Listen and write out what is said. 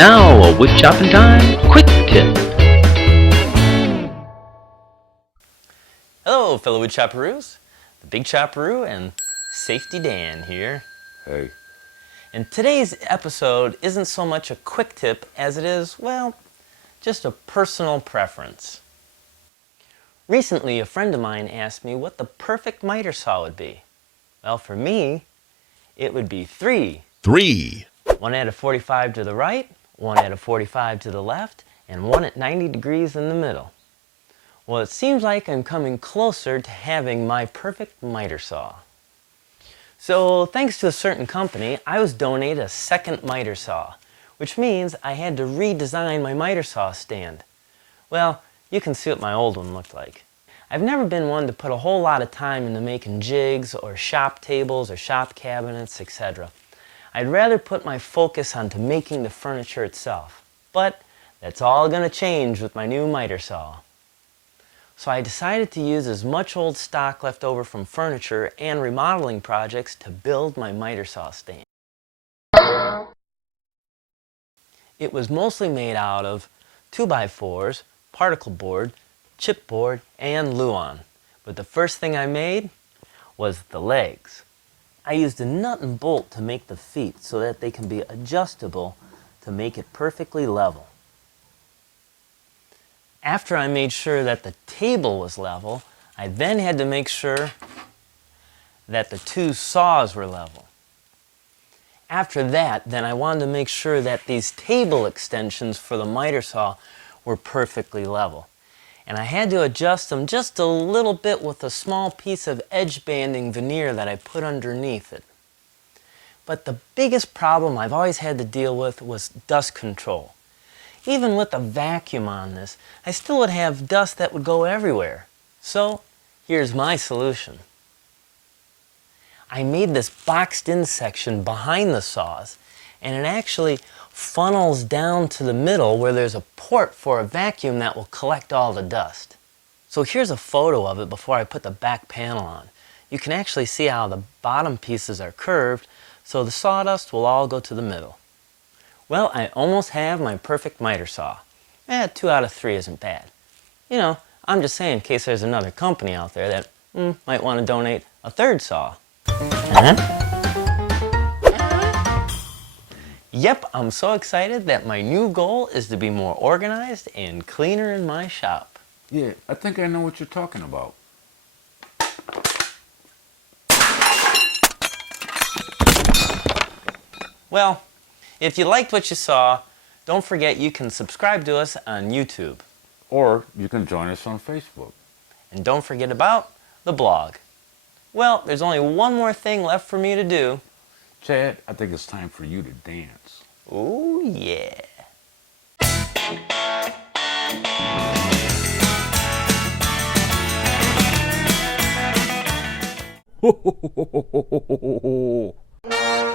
now, a wood chopping time quick tip. Hello, fellow wood chopperoos. The Big Chopperoo and Safety Dan here. Hey. And today's episode isn't so much a quick tip as it is, well, just a personal preference. Recently, a friend of mine asked me what the perfect miter saw would be. Well, for me, it would be three. One at a 45 to the right, one at a 45 to the left, and one at 90 degrees in the middle. Well, it seems like I'm coming closer to having my perfect miter saw. So, thanks to a certain company, I was donated a second miter saw, which means I had to redesign my miter saw stand. Well, you can see what my old one looked like. I've never been one to put a whole lot of time into making jigs or shop tables or shop cabinets, etc. I'd rather put my focus onto making the furniture itself. But that's all going to change with my new miter saw. So I decided to use as much old stock left over from furniture and remodeling projects to build my miter saw stand. It was mostly made out of 2x4s, particle board, chipboard, and Luan. But the first thing I made was the legs. I used a nut and bolt to make the feet so that they can be adjustable to make it perfectly level. After I made sure that the table was level, I then had to make sure that the two saws were level. After that, then I wanted to make sure that these table extensions for the miter saw were perfectly level. And I had to adjust them just a little bit with a small piece of edge banding veneer that I put underneath it. But the biggest problem I've always had to deal with was dust control. Even with a vacuum on this, I still would have dust that would go everywhere. So, here's my solution. I made this boxed-in section behind the saws, and it actually funnels down to the middle where there's a port for a vacuum that will collect all the dust. So here's a photo of it before I put the back panel on. You can actually see how the bottom pieces are curved, so the sawdust will all go to the middle. Well, I almost have my perfect miter saw. 2 out of 3 isn't bad. You know, I'm just saying in case there's another company out there that might want to donate a third saw. Yep, I'm so excited that my new goal is to be more organized and cleaner in my shop. Yeah, I think I know what you're talking about. Well, if you liked what you saw, don't forget you can subscribe to us on YouTube. Or you can join us on Facebook. And don't forget about the blog. Well, there's only one more thing left for me to do. Chad, I think it's time for you to dance. Oh, yeah. Ho, ho, ho, ho, ho, ho, ho, ho.